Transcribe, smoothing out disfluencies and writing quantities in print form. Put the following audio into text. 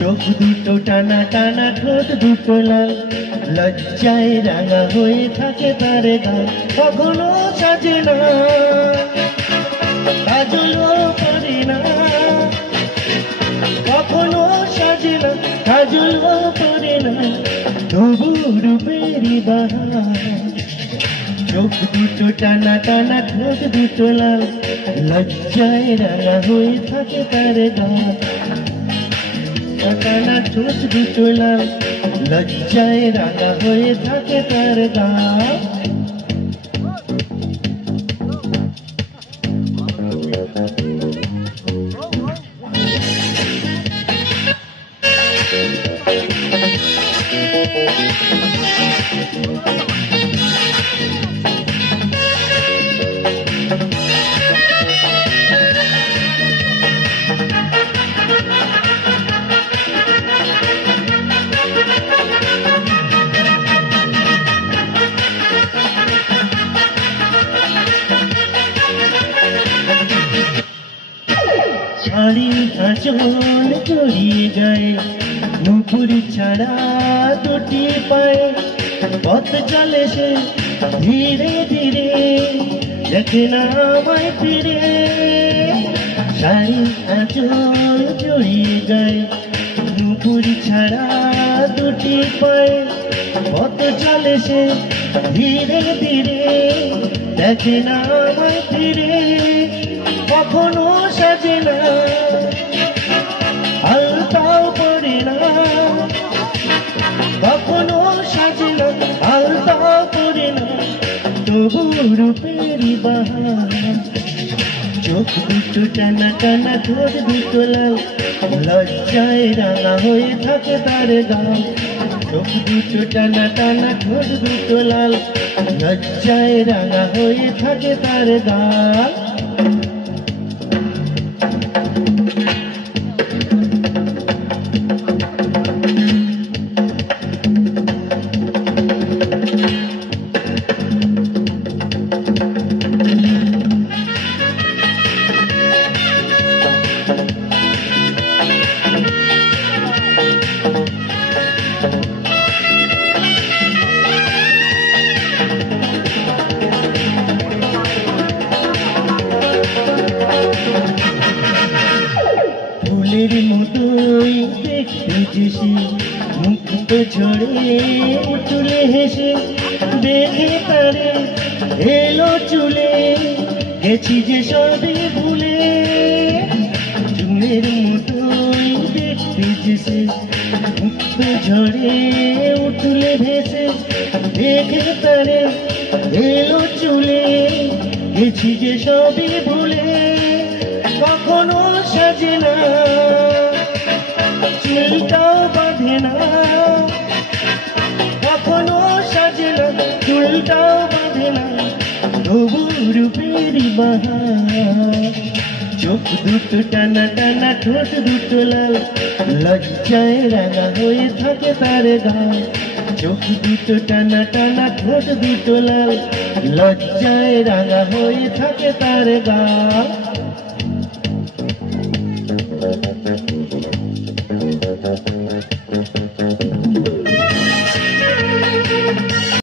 চোখ দুটো টানা টানা, ঠোঁট দুটো লাল, লজ্জায় রাঙা হয়ে থাকে তার গাল। কখনো সাজে না, কাজলও পরে না, কখনো সাজে না, কাজলও পরে না, তবু রূপেরই বাহার। চোখ দুটো টানা টানা, ঠোঁট দুটো লাল, লজ্জায় রাঙা হয়ে থাকে তার গাল। টানা ঠোঁট দুটো লাল, লজ্জায় রাঙা হয়ে থাকে তার গাল। শাড়ি আঁচল জড়িয়ে গায়ে, নুপুর ছাড়া দুটি পায়ে, পথ চলে সে ধীরে ধীরে, দেখে না আমায় ফিরে। শাড়ি আঁচল জড়িয়ে গায়ে, নুপুর ছাড়া দুটি পায়ে, পথ চলে সে ধীরে ধীরে, দেখে না আমায় ফিরে। কখনো সাজে না, আলতাও পরে না, কখনো সাজে না, আলতাও পরে না, তবু রূপেরই বাহার। চোখ দুটো টানা টানা, ঠোঁট দুটো লাল, লজ্জায় রাঙা হয়ে থাকে তার গাল। চোখ দুটো টানা টানা, ঠোঁট দুটো লাল, লজ্জায় রাঙা হয়ে থাকে তার গাল। ফুলের মতোই দেখতে যেসে, মুক্ত ঝরে উঠলে হেসে, দেখে তারে এলো চুলে, গেছি যে সবে ভুলে। চুলের মতোই দেখতে যেসে, মুক্ত ঝরে উঠলে ভেসে, দেখে তারে এলো চুলে, গেছি যে সবে ভুলে। কখনো সাজে না, চুলটাও বাঁধে না, কখনো সাজে না, চুলটাও বাঁধে না, তবু রূপেরই বাহার। চোখ দুটো টানা টানা, ঠোঁট দুটো লাল, লজ্জায় রাঙা হয়ে থাকে তার গাল। চোখ দুটো টানা টানা, ঠোঁট দুটো লাল, লজ্জায় রাঙা হয়ে থাকে তার গাল।